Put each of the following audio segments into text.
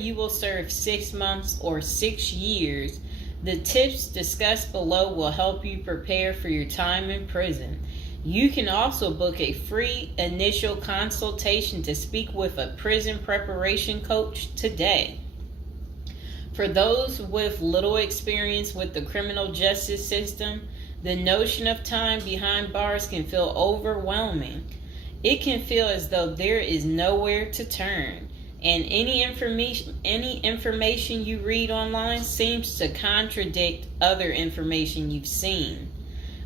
you will serve 6 months or 6 years. The tips discussed below will help you prepare for your time in prison. You can also book a free initial consultation to speak with a prison preparation coach today. For those with little experience with the criminal justice system, the notion of time behind bars can feel overwhelming. It can feel as though there is nowhere to turn, and any information you read online seems to contradict other information you've seen.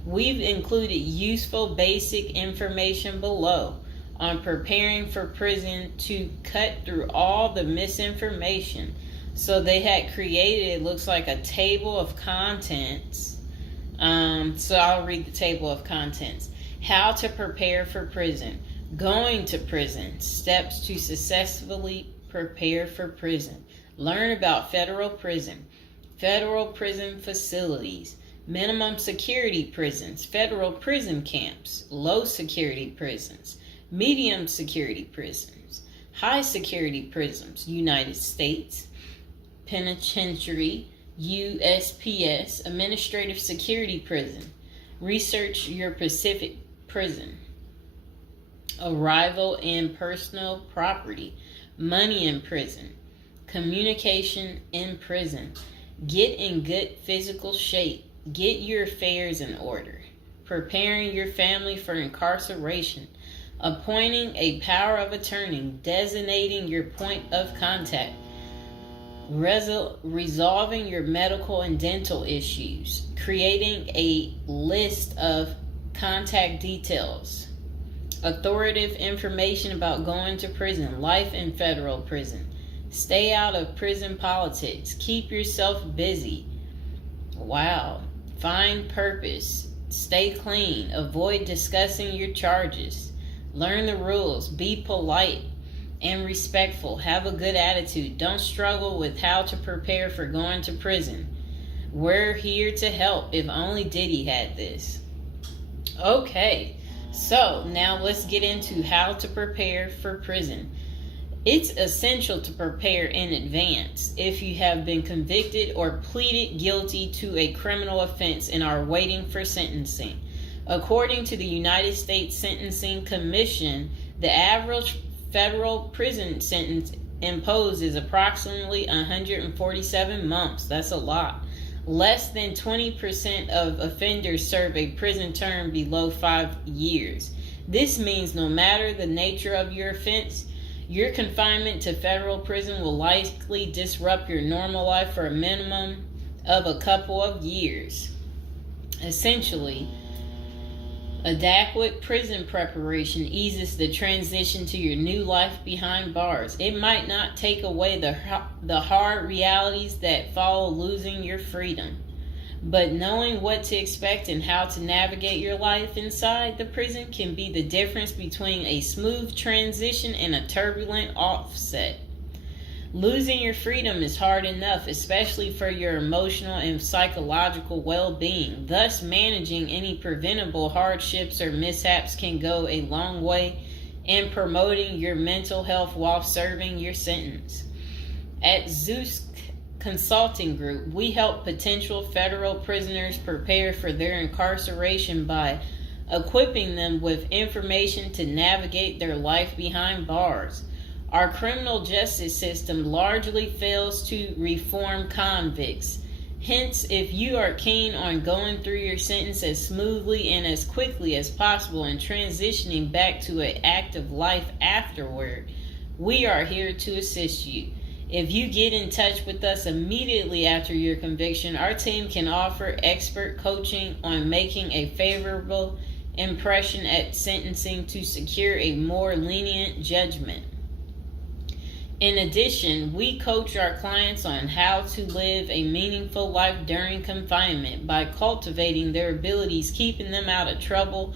We've included useful basic information below on preparing for prison to cut through all the misinformation. So they had created, it looks like a table of contents. So I'll read the table of contents. How to prepare for prison. Going to prison. Steps to successfully prepare for prison. Learn about federal prison. Federal prison facilities. Minimum security prisons. Federal prison camps. Low security prisons. Medium security prisons. High security prisons. United States Penitentiary. USPS. Administrative security prison. Research your Pacific prison. Arrival and personal property. Money in prison. Communication in prison. Get in good physical shape. Get your affairs in order. Preparing your family for incarceration. Appointing a power of attorney. Designating your point of contact. Resolving your medical and dental issues. Creating a list of contact details. Authoritative information about going to prison. Life in federal prison. Stay out of prison politics. Keep yourself busy. Wow. Find purpose. Stay clean. Avoid discussing your charges. Learn the rules. Be polite and respectful. Have a good attitude. Don't struggle with how to prepare for going to prison. We're here to help. If only Diddy had this. Okay, so now let's get into how to prepare for prison. It's essential to prepare in advance if you have been convicted or pleaded guilty to a criminal offense and are waiting for sentencing. According to the United States Sentencing Commission, the average federal prison sentence imposed is approximately 147 months. That's a lot. Less than 20% of offenders serve a prison term below 5 years. This means no matter the nature of your offense, your confinement to federal prison will likely disrupt your normal life for a minimum of a couple of years. Essentially, adequate prison preparation eases the transition to your new life behind bars. It might not take away the hard realities that follow losing your freedom, but knowing what to expect and how to navigate your life inside the prison can be the difference between a smooth transition and a turbulent offset. Losing your freedom is hard enough, especially for your emotional and psychological well-being. Thus, managing any preventable hardships or mishaps can go a long way in promoting your mental health while serving your sentence. At Zeus Consulting Group, we help potential federal prisoners prepare for their incarceration by equipping them with information to navigate their life behind bars. Our criminal justice system largely fails to reform convicts. Hence, if you are keen on going through your sentence as smoothly and as quickly as possible and transitioning back to an active life afterward, we are here to assist you. If you get in touch with us immediately after your conviction, our team can offer expert coaching on making a favorable impression at sentencing to secure a more lenient judgment. In addition, we coach our clients on how to live a meaningful life during confinement by cultivating their abilities, keeping them out of trouble,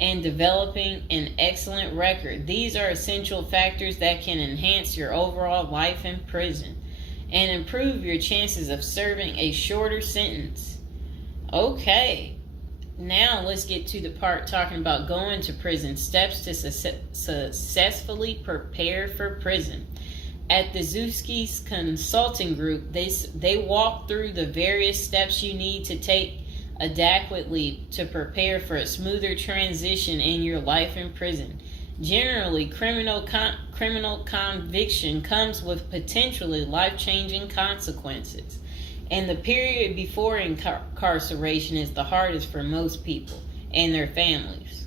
and developing an excellent record. These are essential factors that can enhance your overall life in prison and improve your chances of serving a shorter sentence. Okay, now let's get to the part talking about going to prison, steps to successfully prepare for prison. At the Zuski's Consulting Group, they walk through the various steps you need to take adequately to prepare for a smoother transition in your life in prison. Generally, criminal conviction comes with potentially life-changing consequences, and the period before incarceration is the hardest for most people and their families.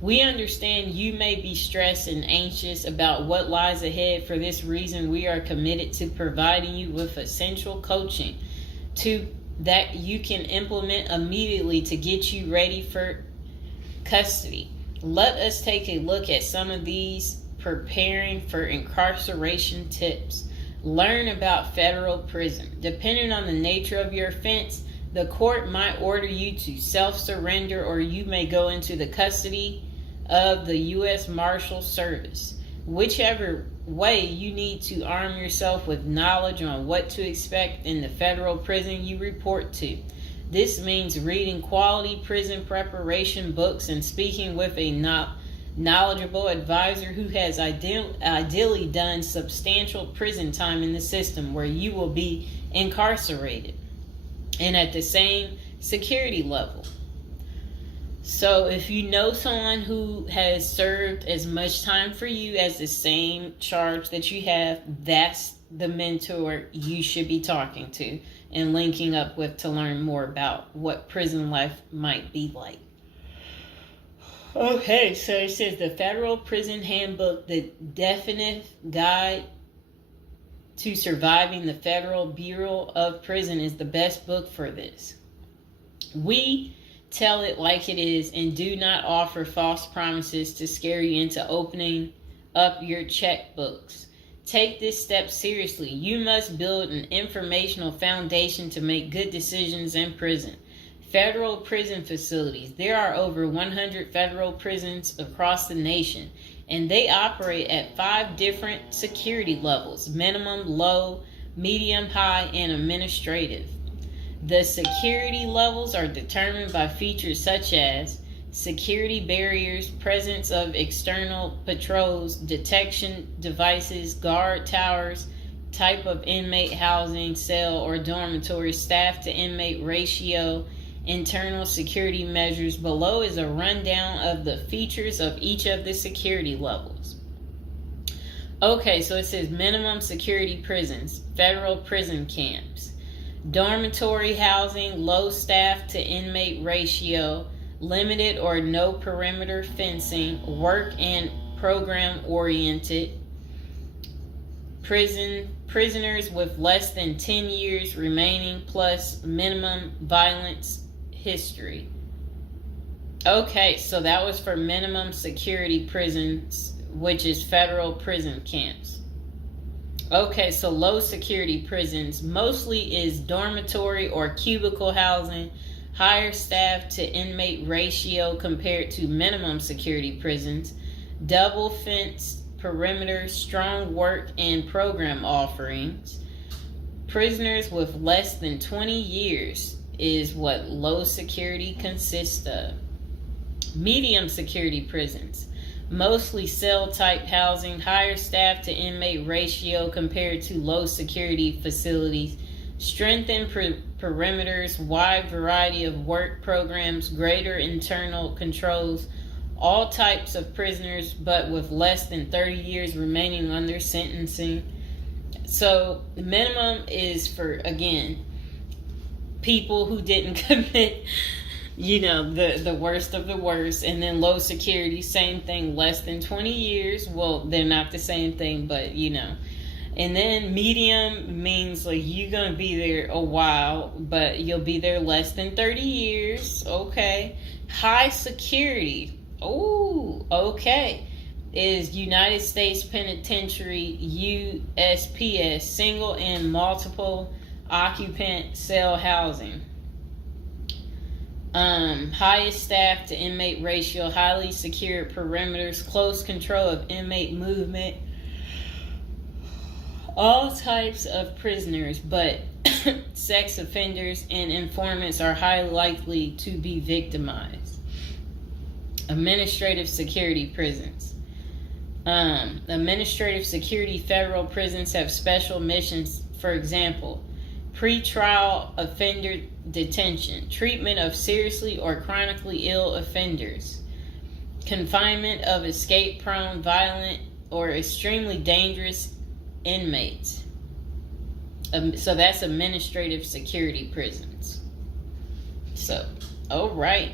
We understand you may be stressed and anxious about what lies ahead. For this reason, we are committed to providing you with essential coaching that you can implement immediately to get you ready for custody. Let us take a look at some of these preparing for incarceration tips. Learn about federal prison. Depending on the nature of your offense, the court might order you to self-surrender, or you may go into the custody of the U.S. Marshal Service. Whichever way, you need to arm yourself with knowledge on what to expect in the federal prison you report to. This means reading quality prison preparation books and speaking with a knowledgeable advisor who has ideally done substantial prison time in the system where you will be incarcerated and at the same security level. So if you know someone who has served as much time for you as the same charge that you have, that's the mentor you should be talking to and linking up with to learn more about what prison life might be like. Okay, so it says the Federal Prison Handbook, the definitive guide to surviving the Federal Bureau of Prison, is the best book for this. We tell it like it is and do not offer false promises to scare you into opening up your checkbooks. Take this step seriously. You must build an informational foundation to make good decisions in prison. Federal prison facilities. There are over 100 federal prisons across the nation, and they operate at 5 different security levels: minimum, low, medium, high, and administrative. The security levels are determined by features such as security barriers, presence of external patrols, detection devices, guard towers, type of inmate housing, cell or dormitory, staff to inmate ratio, internal security measures. Below is a rundown of the features of each of the security levels. Okay, so it says minimum security prisons, federal prison camps. Dormitory housing, low staff to inmate ratio, limited or no perimeter fencing, work and program oriented. Prisoners with less than 10 years remaining plus minimum violence history. Okay, so that was for minimum security prisons, which is federal prison camps. Okay, so low security prisons mostly is dormitory or cubicle housing, higher staff to inmate ratio compared to minimum security prisons, double fence perimeter, strong work and program offerings. Prisoners with less than 20 years is what low security consists of. Medium security prisons, mostly cell type housing, higher staff to inmate ratio compared to low security facilities, strengthened perimeters, wide variety of work programs, greater internal controls, all types of prisoners but with less than 30 years remaining on their sentencing. So the minimum is for, again, people who didn't commit the worst of the worst. And then low security, same thing, less than 20 years. Well, they're not the same thing, but And then medium means like you're going to be there a while, but you'll be there less than 30 years. Okay. High security. Oh, okay. Is United States Penitentiary, USPS, single and multiple occupant cell housing. Highest staff to inmate ratio, highly secure perimeters, close control of inmate movement, all types of prisoners, but sex offenders and informants are highly likely to be victimized. Administrative security prisons. Administrative security federal prisons have special missions, for example, pretrial offender detention, treatment of seriously or chronically ill offenders, confinement of escape-prone, violent, or extremely dangerous inmates. So that's administrative security prisons. So, all right.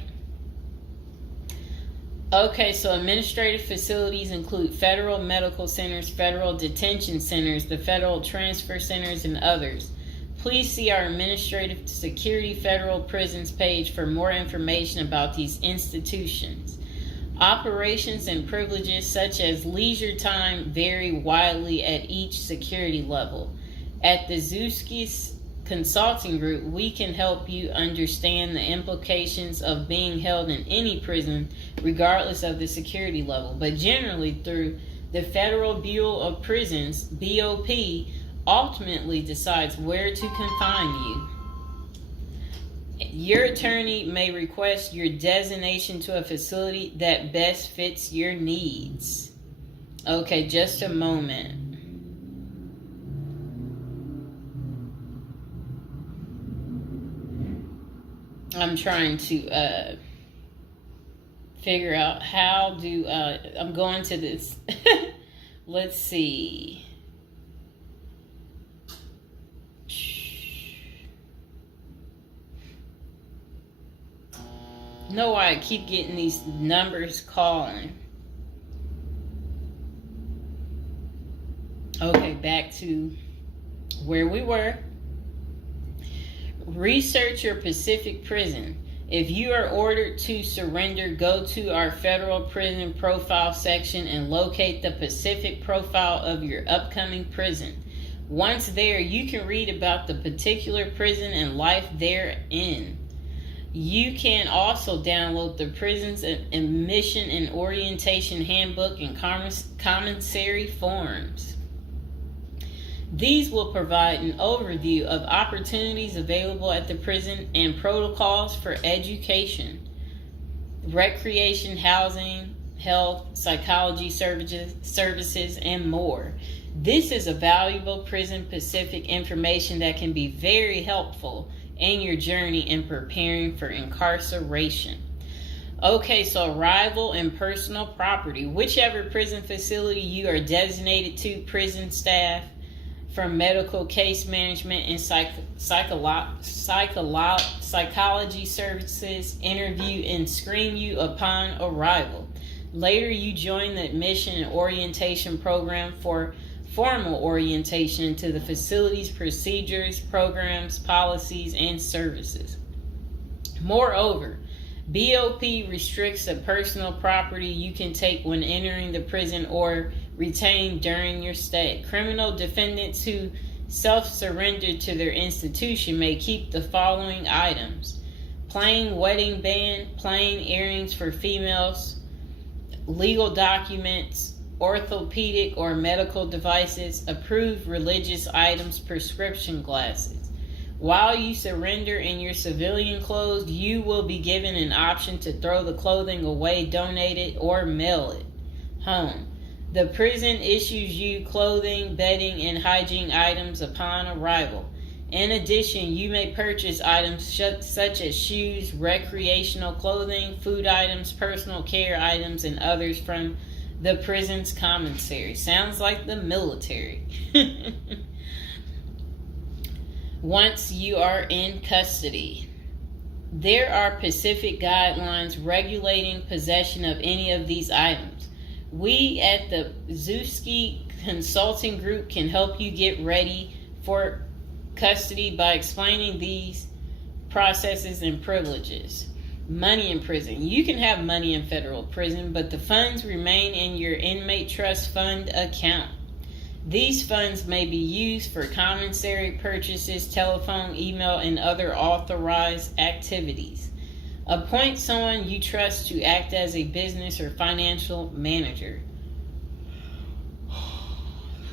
Okay, so administrative facilities include federal medical centers, federal detention centers, the federal transfer centers, and others. Please see our Administrative Security Federal Prisons page for more information about these institutions. Operations and privileges such as leisure time vary widely at each security level. At the Zuski Consulting Group, we can help you understand the implications of being held in any prison, regardless of the security level. But generally, through the Federal Bureau of Prisons, BOP, ultimately decides where to confine you. Your attorney may request your designation to a facility that best fits your needs. Okay, just a moment. I'm trying to figure out how do I'm going to this. Let's see. Know why I keep getting these numbers calling. Okay, back to where we were. Research your Pacific prison. If you are ordered to surrender, go to our federal prison profile section and locate the Pacific profile of your upcoming prison. Once there, you can read about the particular prison and life therein. You can also download the Prison's Admission and Orientation Handbook and commissary forms. These will provide an overview of opportunities available at the prison and protocols for education, recreation, housing, health, psychology services, and more. This is a valuable Prison Pacific information that can be very helpful in your journey in preparing for incarceration. Okay, so arrival and personal property. Whichever prison facility you are designated to, prison staff from medical case management and psychology services interview and screen you upon arrival. Later, you join the admission and orientation program for formal orientation into the facility's procedures, programs, policies, and services. Moreover, BOP restricts the personal property you can take when entering the prison or retain during your stay. Criminal defendants who self-surrender to their institution may keep the following items: plain wedding band, plain earrings for females, legal documents, orthopedic or medical devices, approved religious items, prescription glasses. While you surrender in your civilian clothes, you will be given an option to throw the clothing away, donate it, or mail it home. The prison issues you clothing, bedding, and hygiene items upon arrival. In addition, you may purchase items such as shoes, recreational clothing, food items, personal care items, and others from the prison's commissary. Sounds like the military. Once you are in custody, there are Pacific guidelines regulating possession of any of these items. We at the Zuski Consulting Group can help you get ready for custody by explaining these processes and privileges. Money in prison. You can have money in federal prison, but the funds remain in your inmate trust fund account. These funds may be used for commissary purchases, telephone, email, and other authorized activities. Appoint someone you trust to act as a business or financial manager.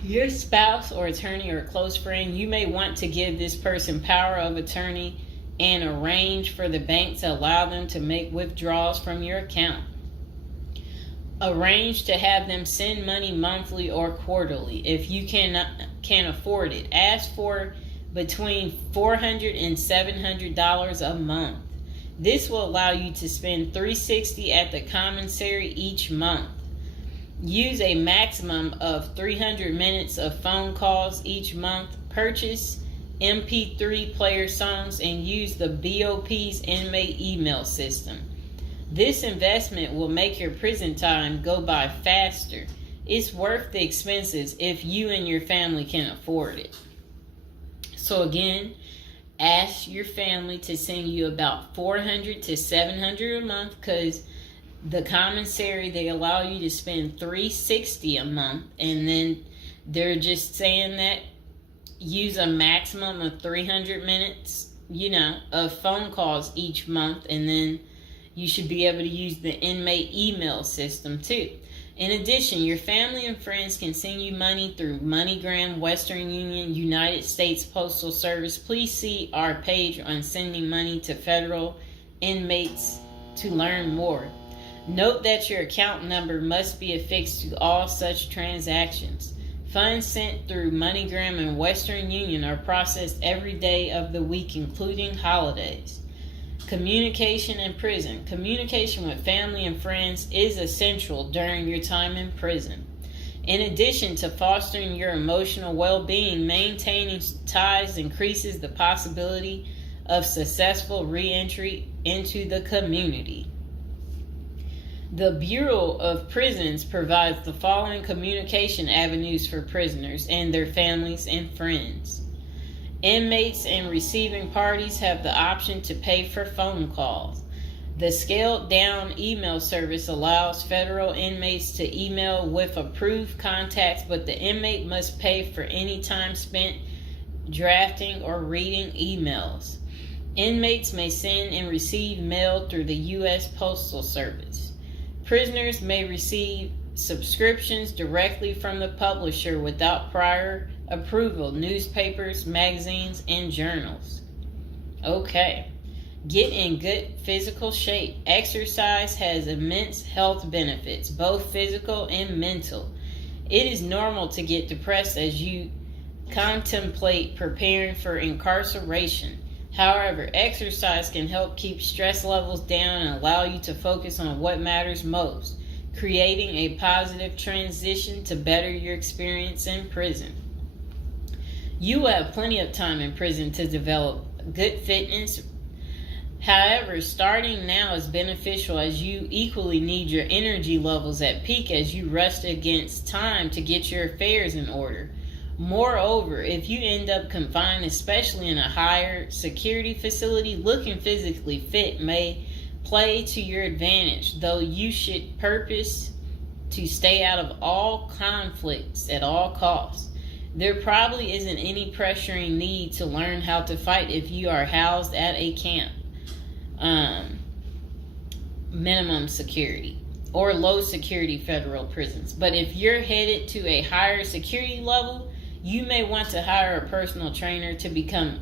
Your spouse or attorney or close friend, you may want to give this person power of attorney and arrange for the bank to allow them to make withdrawals from your account. Arrange to have them send money monthly or quarterly. If you can't afford it, ask for between $400 and $700 a month. This will allow you to spend $360 at the commissary each month. Use a maximum of 300 minutes of phone calls each month. Purchase MP3 player songs and use the BOP's inmate email system. This investment will make your prison time go by faster. It's worth the expenses if you and your family can afford it. So again, ask your family to send you about $400 to $700 a month, because the commissary, they allow you to spend $360 a month, and then they're just saying that use a maximum of 300 minutes, of phone calls each month, and then you should be able to use the inmate email system too. In addition, your family and friends can send you money through MoneyGram, Western Union, United States Postal Service. Please see our page on sending money to federal inmates to learn more. Note that your account number must be affixed to all such transactions. Funds sent through MoneyGram and Western Union are processed every day of the week, including holidays. Communication in prison. Communication with family and friends is essential during your time in prison. In addition to fostering your emotional well-being, maintaining ties increases the possibility of successful re-entry into the community. The Bureau of Prisons provides the following communication avenues for prisoners and their families and friends. Inmates and receiving parties have the option to pay for phone calls. The scaled-down email service allows federal inmates to email with approved contacts, but the inmate must pay for any time spent drafting or reading emails. Inmates may send and receive mail through the U.S. Postal Service. Prisoners may receive subscriptions directly from the publisher without prior approval, newspapers, magazines, and journals. Okay. Get in good physical shape. Exercise has immense health benefits, both physical and mental. It is normal to get depressed as you contemplate preparing for incarceration. However, exercise can help keep stress levels down and allow you to focus on what matters most, creating a positive transition to better your experience in prison. You will have plenty of time in prison to develop good fitness. However, starting now is beneficial as you equally need your energy levels at peak as you rush against time to get your affairs in order. Moreover, if you end up confined, especially in a higher security facility, looking physically fit may play to your advantage, though you should purpose to stay out of all conflicts at all costs. There probably isn't any pressuring need to learn how to fight if you are housed at a camp, minimum security, or low security federal prisons. But if you're headed to a higher security level, you may want to hire a personal trainer to become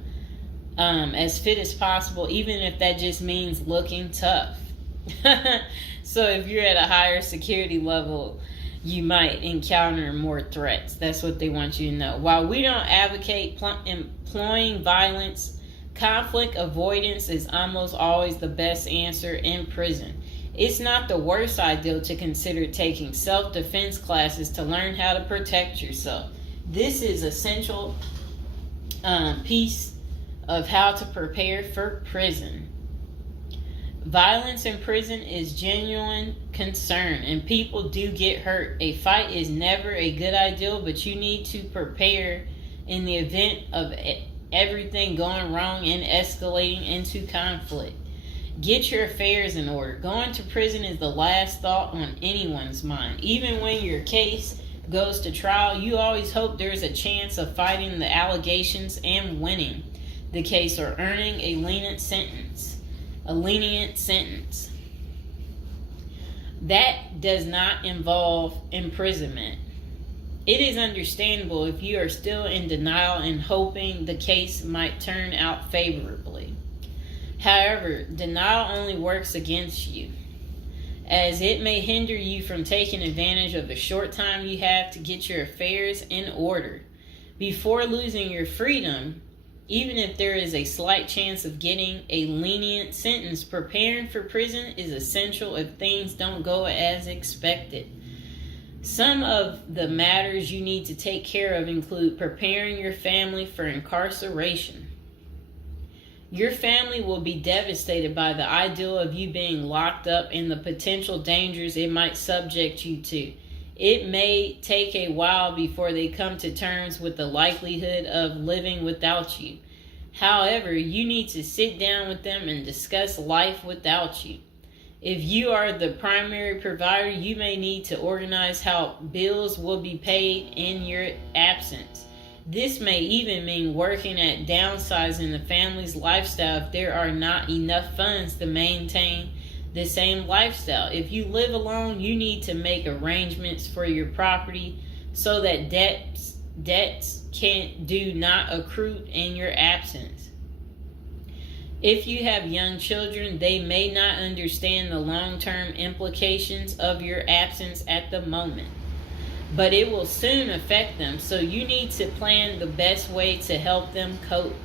as fit as possible, even if that just means looking tough. So if you're at a higher security level, you might encounter more threats. That's what they want you to know. While we don't advocate employing violence, conflict avoidance is almost always the best answer in prison. It's not the worst idea to consider taking self-defense classes to learn how to protect yourself. This is essential piece of how to prepare for prison. Violence in prison is genuine concern, and people do get hurt. A fight is never a good idea, but you need to prepare in the event of everything going wrong and escalating into conflict. Get your affairs in order. Going to prison is the last thought on anyone's mind. Even when your case goes to trial, you always hope there's a chance of fighting the allegations and winning the case or earning a lenient sentence. That does not involve imprisonment. It is understandable if you are still in denial and hoping the case might turn out favorably. However, denial only works against you. as it may hinder you from taking advantage of the short time you have to get your affairs in order. Before losing your freedom, even if there is a slight chance of getting a lenient sentence, preparing for prison is essential if things don't go as expected. Some of the matters you need to take care of include preparing your family for incarceration. Your family will be devastated by the idea of you being locked up and the potential dangers it might subject you to. It may take a while before they come to terms with the likelihood of living without you. However, you need to sit down with them and discuss life without you. If you are the primary provider, you may need to organize how bills will be paid in your absence. This may even mean working at downsizing the family's lifestyle if there are not enough funds to maintain the same lifestyle. If you live alone, you need to make arrangements for your property so that debts do not accrue in your absence. If you have young children, they may not understand the long-term implications of your absence at the moment, but it will soon affect them, so you need to plan the best way to help them cope.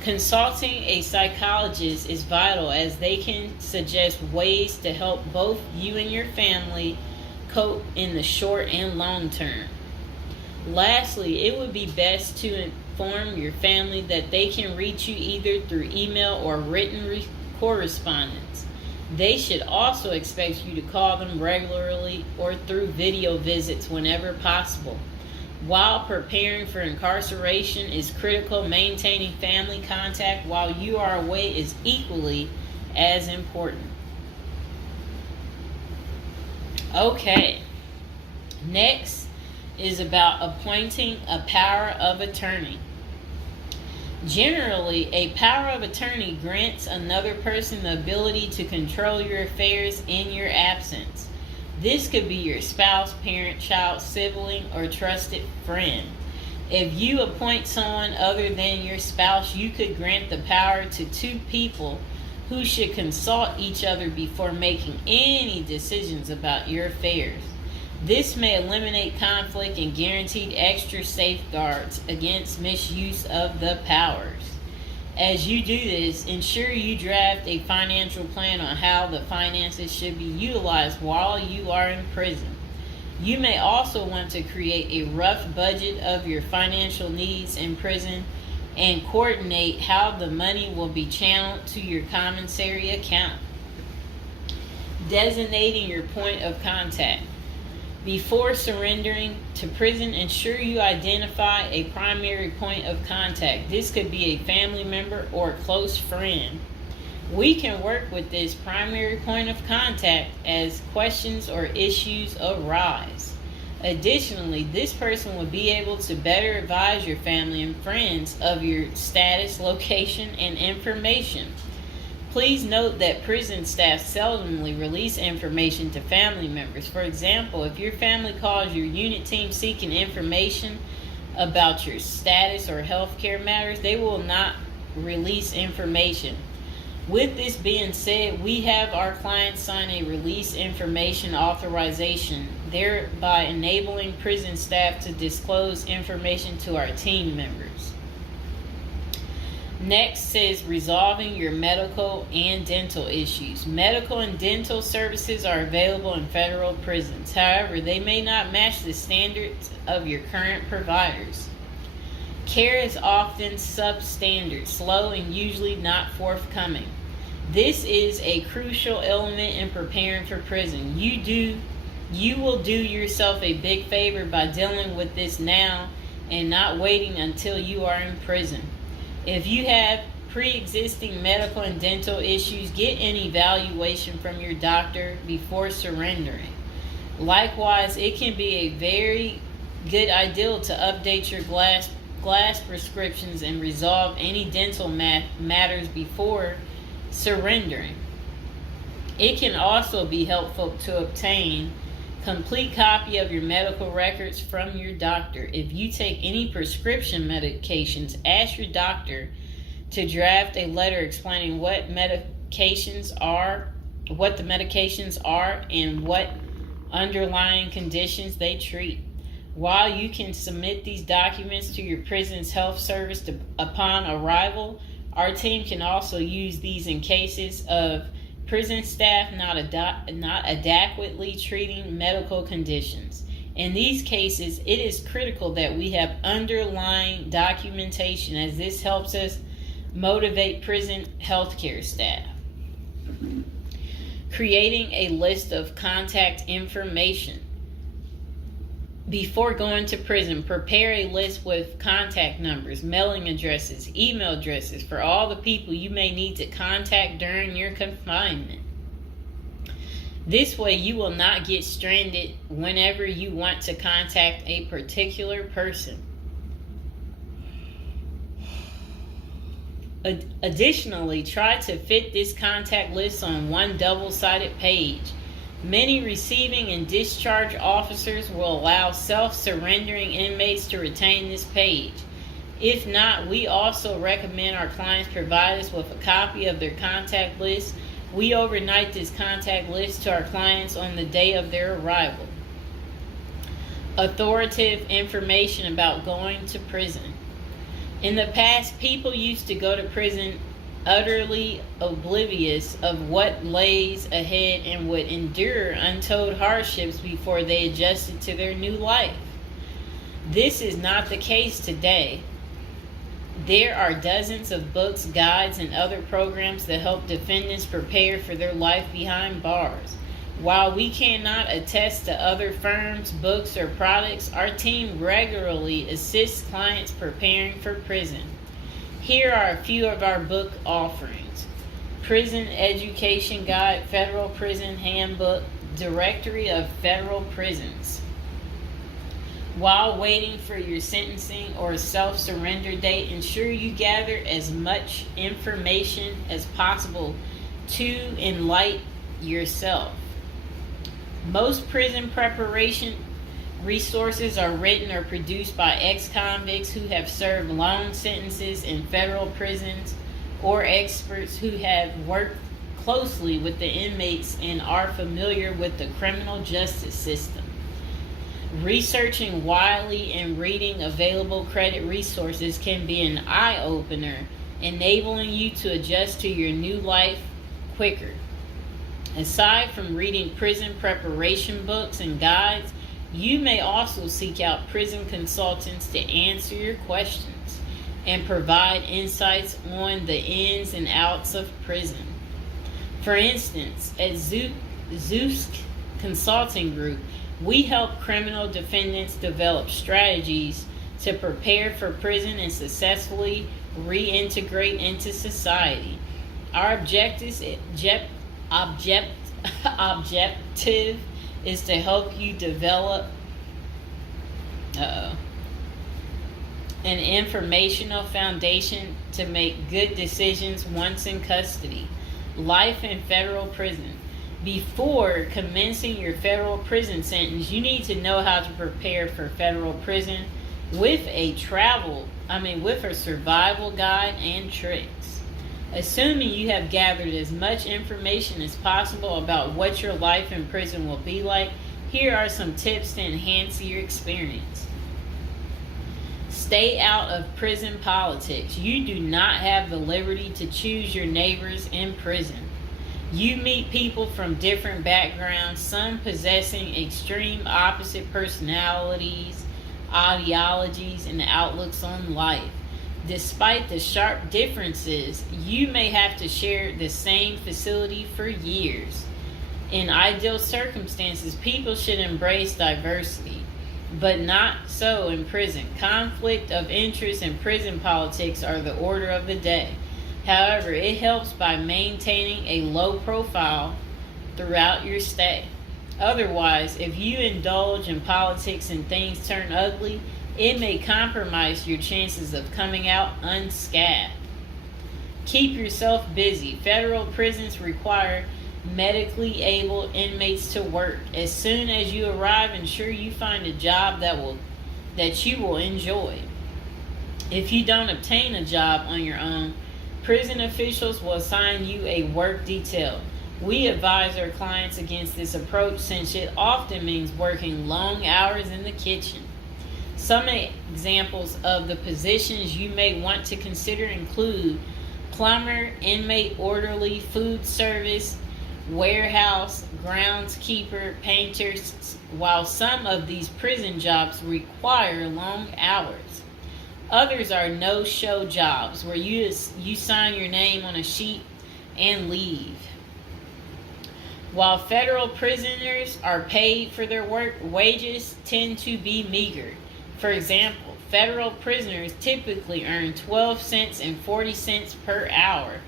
Consulting a psychologist is vital, as they can suggest ways to help both you and your family cope in the short and long term. Lastly, it would be best to inform your family that they can reach you either through email or written correspondence. They should also expect you to call them regularly or through video visits whenever possible. While preparing for incarceration is critical, maintaining family contact while you are away is equally as important. Okay, next is about appointing a power of attorney. Generally, a power of attorney grants another person the ability to control your affairs in your absence. This could be your spouse, parent, child, sibling, or trusted friend. If you appoint someone other than your spouse, you could grant the power to two people who should consult each other before making any decisions about your affairs. This may eliminate conflict and guarantee extra safeguards against misuse of the powers. As you do this, ensure you draft a financial plan on how the finances should be utilized while you are in prison. You may also want to create a rough budget of your financial needs in prison and coordinate how the money will be channeled to your commissary account. Designating your point of contact. Before surrendering to prison, ensure you identify a primary point of contact. This could be a family member or a close friend. We can work with this primary point of contact as questions or issues arise. Additionally, this person will be able to better advise your family and friends of your status, location, and information. Please note that prison staff seldomly release information to family members. For example, if your family calls your unit team seeking information about your status or healthcare matters, they will not release information. With this being said, we have our clients sign a release information authorization, thereby enabling prison staff to disclose information to our team members. Next is resolving your medical and dental issues. Medical and dental services are available in federal prisons. However, they may not match the standards of your current providers. Care is often substandard, slow, and usually not forthcoming. This is a crucial element in preparing for prison. You will do yourself a big favor by dealing with this now and not waiting until you are in prison. If you have pre-existing medical and dental issues, get an evaluation from your doctor before surrendering. Likewise, it can be a very good idea to update your glass prescriptions and resolve any dental matters before surrendering. It can also be helpful to obtain complete copy of your medical records from your doctor. If you take any prescription medications, ask your doctor to draft a letter explaining what medications are what the medications are, and what underlying conditions they treat. While you can submit these documents to your prison's health service upon arrival, our team can also use these in cases of prison staff not adequately treating medical conditions. In these cases, it is critical that we have underlying documentation, as this helps us motivate prison healthcare staff. Creating a list of contact information. Before going to prison, prepare a list with contact numbers, mailing addresses, email addresses for all the people you may need to contact during your confinement. This way, you will not get stranded whenever you want to contact a particular person. Additionally, try to fit this contact list on one double-sided page. Many receiving and discharge officers will allow self-surrendering inmates to retain this page. If not, we also recommend our clients provide us with a copy of their contact list. We overnight this contact list to our clients on the day of their arrival. Authoritative information about going to prison. In the past, people used to go to prison utterly oblivious of what lays ahead and would endure untold hardships before they adjusted to their new life. This is not the case today. There are dozens of books, guides, and other programs that help defendants prepare for their life behind bars. While we cannot attest to other firms, books, or products, our team regularly assists clients preparing for prison. Here are a few of our book offerings: Prison Education Guide, Federal Prison Handbook, Directory of Federal Prisons. While waiting for your sentencing or self-surrender date, ensure you gather as much information as possible to enlighten yourself. Most prison preparation resources are written or produced by ex-convicts who have served long sentences in federal prisons, or experts who have worked closely with the inmates and are familiar with the criminal justice system. Researching widely and reading available credit resources can be an eye-opener, enabling you to adjust to your new life quicker. Aside from reading prison preparation books and guides, you may also seek out prison consultants to answer your questions and provide insights on the ins and outs of prison. For instance, at Zeus Consulting Group, we help criminal defendants develop strategies to prepare for prison and successfully reintegrate into society. Our objective is to help you develop an informational foundation to make good decisions once in custody. Life in federal prison. Before commencing your federal prison sentence, you need to know how to prepare for federal prison with a survival guide and tricks. Assuming you have gathered as much information as possible about what your life in prison will be like, here are some tips to enhance your experience. Stay out of prison politics. You do not have the liberty to choose your neighbors in prison. You meet people from different backgrounds, some possessing extreme opposite personalities, ideologies, and outlooks on life. Despite the sharp differences, you may have to share the same facility for years. In ideal circumstances, people should embrace diversity, but not so in prison. Conflict of interest and prison politics are the order of the day. However, it helps by maintaining a low profile throughout your stay. Otherwise, if you indulge in politics and things turn ugly, it may compromise your chances of coming out unscathed. Keep yourself busy. Federal prisons require medically able inmates to work. As soon as you arrive, ensure you find a job that you will enjoy. If you don't obtain a job on your own, prison officials will assign you a work detail. We advise our clients against this approach since it often means working long hours in the kitchen. Some examples of the positions you may want to consider include plumber, inmate orderly, food service, warehouse, groundskeeper, painters, while some of these prison jobs require long hours. Others are no-show jobs where you sign your name on a sheet and leave. While federal prisoners are paid for their work, wages tend to be meager. For example, federal prisoners typically earn 12 cents and 40 cents per hour.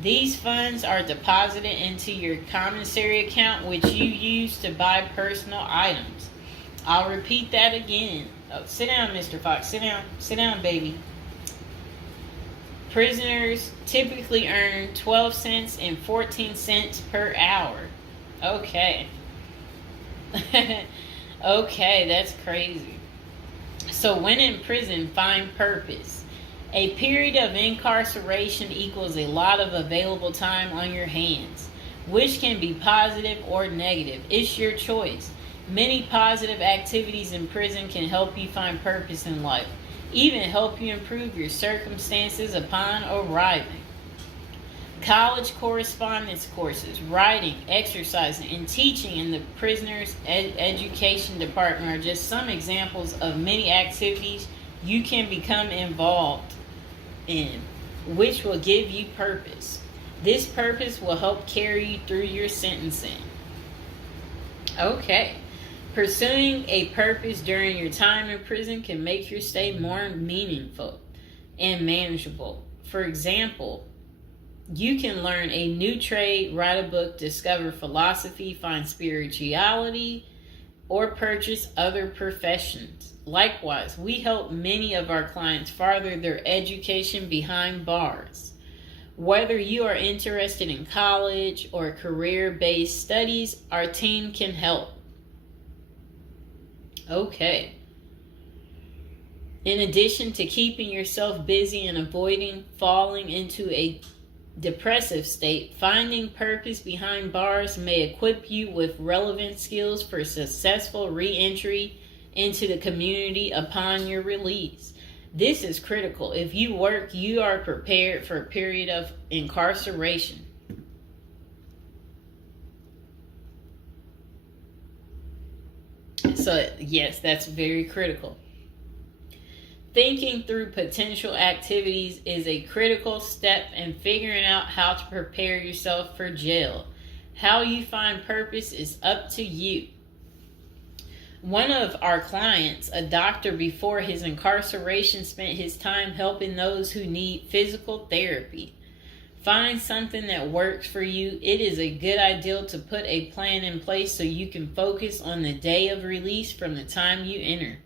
These funds are deposited into your commissary account, which you use to buy personal items. I'll repeat that again. Oh, sit down, Mr. Fox. Sit down. Sit down, baby. Prisoners typically earn 12 cents and 14 cents per hour. Okay. Okay, that's crazy. So when in prison, find purpose. A period of incarceration equals a lot of available time on your hands, which can be positive or negative. It's your choice. Many positive activities in prison can help you find purpose in life, even help you improve your circumstances upon arriving. College correspondence courses, writing, exercising, and teaching in the prisoner's education department are just some examples of many activities you can become involved in, which will give you purpose. This purpose will help carry you through your sentencing. Okay. Pursuing a purpose during your time in prison can make your stay more meaningful and manageable. For example, you can learn a new trade, write a book, discover philosophy, find spirituality, or purchase other professions. Likewise, we help many of our clients further their education behind bars. Whether you are interested in college or career-based studies, our team can help. Okay. In addition to keeping yourself busy and avoiding falling into a depressive state, finding purpose behind bars may equip you with relevant skills for successful re-entry into the community upon your release. This is critical. If you work, you are prepared for a period of incarceration. So, yes, that's very critical. Thinking through potential activities is a critical step in figuring out how to prepare yourself for jail. How you find purpose is up to you. One of our clients, a doctor before his incarceration, spent his time helping those who need physical therapy. Find something that works for you. It is a good idea to put a plan in place so you can focus on the day of release from the time you enter.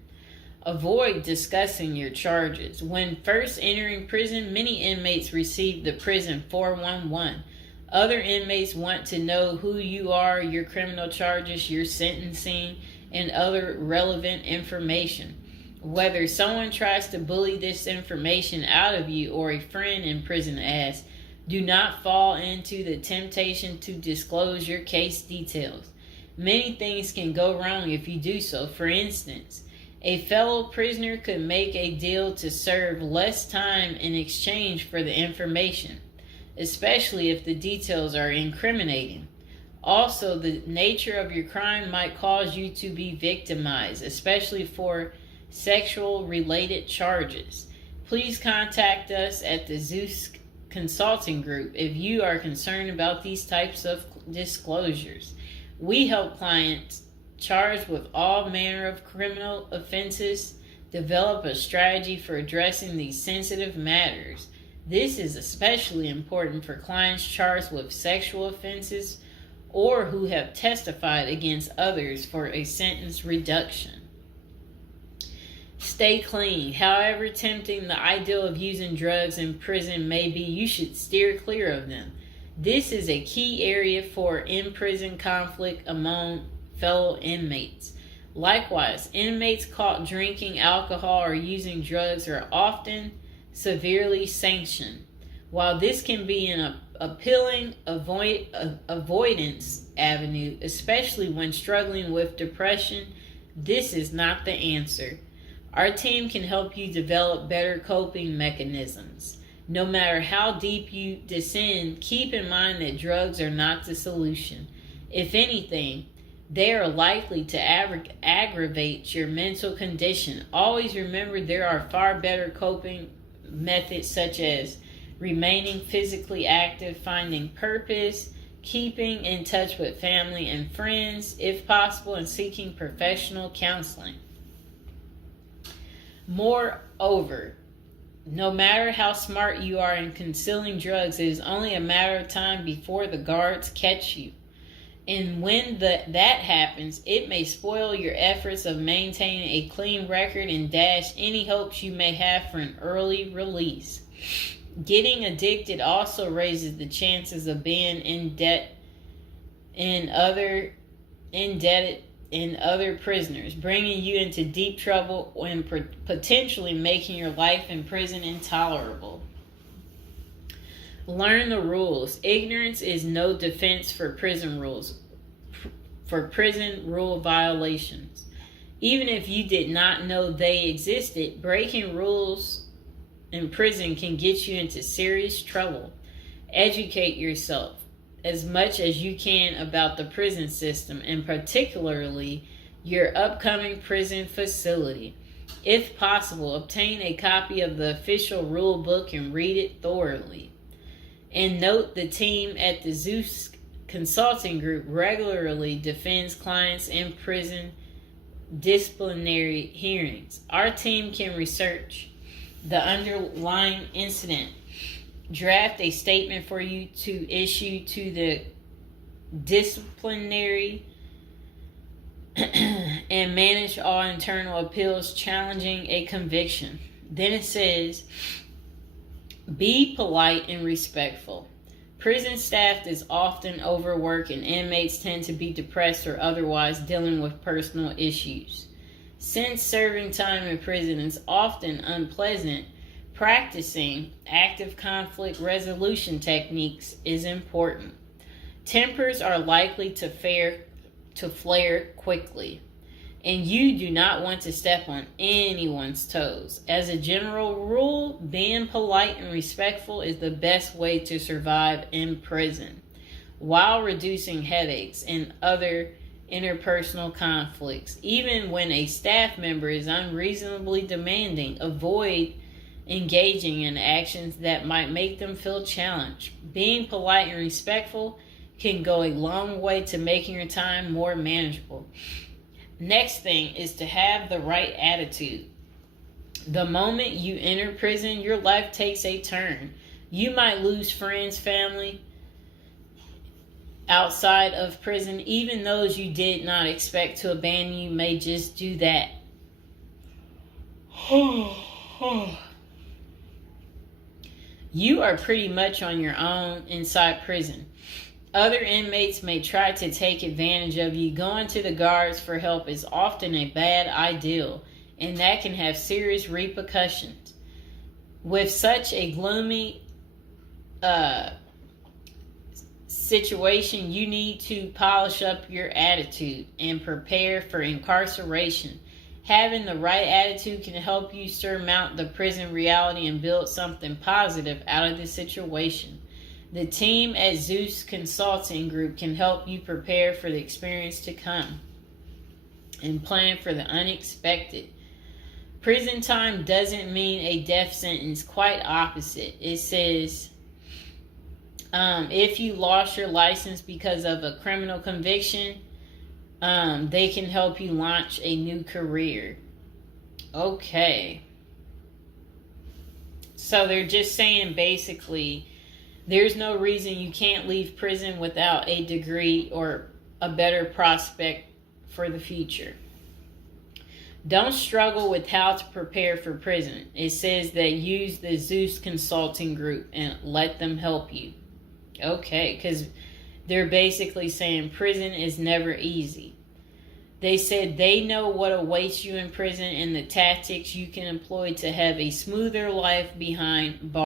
Avoid discussing your charges. When first entering prison, many inmates receive the prison 411. Other inmates want to know who you are, your criminal charges, your sentencing, and other relevant information. Whether someone tries to bully this information out of you or a friend in prison asks, do not fall into the temptation to disclose your case details. Many things can go wrong if you do so. For instance, a fellow prisoner could make a deal to serve less time in exchange for the information, especially if the details are incriminating. Also, the nature of your crime might cause you to be victimized, especially for sexual-related charges. Please contact us at the Zeus Consulting Group if you are concerned about these types of disclosures. We help clients charged with all manner of criminal offenses develop a strategy for addressing these sensitive matters. This is especially important for clients charged with sexual offenses or who have testified against others for a sentence reduction. Stay clean. However tempting the ideal of using drugs in prison may be, you should steer clear of them. This is a key area for in-prison conflict among fellow inmates. Likewise, inmates caught drinking alcohol or using drugs are often severely sanctioned. While this can be an appealing avoidance avenue, especially when struggling with depression, this is not the answer. Our team can help you develop better coping mechanisms. No matter how deep you descend, keep in mind that drugs are not the solution. If anything, they are likely to aggravate your mental condition. Always remember there are far better coping methods, such as remaining physically active, finding purpose, keeping in touch with family and friends, if possible, and seeking professional counseling. Moreover, no matter how smart you are in concealing drugs, it is only a matter of time before the guards catch you. And when that happens, it may spoil your efforts of maintaining a clean record and dash any hopes you may have for an early release. Getting addicted also raises the chances of being indebted in other prisoners, bringing you into deep trouble and potentially making your life in prison intolerable. Learn the rules. Ignorance is no defense for prison rules, for prison rule violations. Even if you did not know they existed, breaking rules in prison can get you into serious trouble. Educate yourself as much as you can about the prison system, and particularly your upcoming prison facility. If possible, obtain a copy of the official rule book and read it thoroughly. And note, the team at the Zeus Consulting Group regularly defends clients in prison disciplinary hearings. Our team can research the underlying incident, draft a statement for you to issue to the disciplinary, and manage all internal appeals challenging a conviction. Then it says, be polite and respectful. Prison staff is often overworked and inmates tend to be depressed or otherwise dealing with personal issues. Since serving time in prison is often unpleasant, practicing active conflict resolution techniques is important. Tempers are likely to flare quickly, and you do not want to step on anyone's toes. As a general rule, being polite and respectful is the best way to survive in prison, while reducing headaches and other interpersonal conflicts. Even when a staff member is unreasonably demanding, avoid engaging in actions that might make them feel challenged. Being polite and respectful can go a long way to making your time more manageable. Next thing is to have the right attitude. The moment you enter prison, your life takes a turn. You might lose friends, family outside of prison. Even those you did not expect to abandon you may just do that. You are pretty much on your own inside prison. Other inmates may try to take advantage of you. Going to the guards for help is often a bad idea, and that can have serious repercussions. With such a gloomy situation, you need to polish up your attitude and prepare for incarceration. Having the right attitude can help you surmount the prison reality and build something positive out of the situation. The team at Zeus Consulting Group can help you prepare for the experience to come and plan for the unexpected. Prison time doesn't mean a death sentence, quite opposite. It says, if you lost your license because of a criminal conviction, they can help you launch a new career. Okay. So they're just saying basically, there's no reason you can't leave prison without a degree or a better prospect for the future. Don't struggle with how to prepare for prison. It says that use the Zeus Consulting Group and let them help you. Okay, because they're basically saying prison is never easy. They said they know what awaits you in prison and the tactics you can employ to have a smoother life behind bars.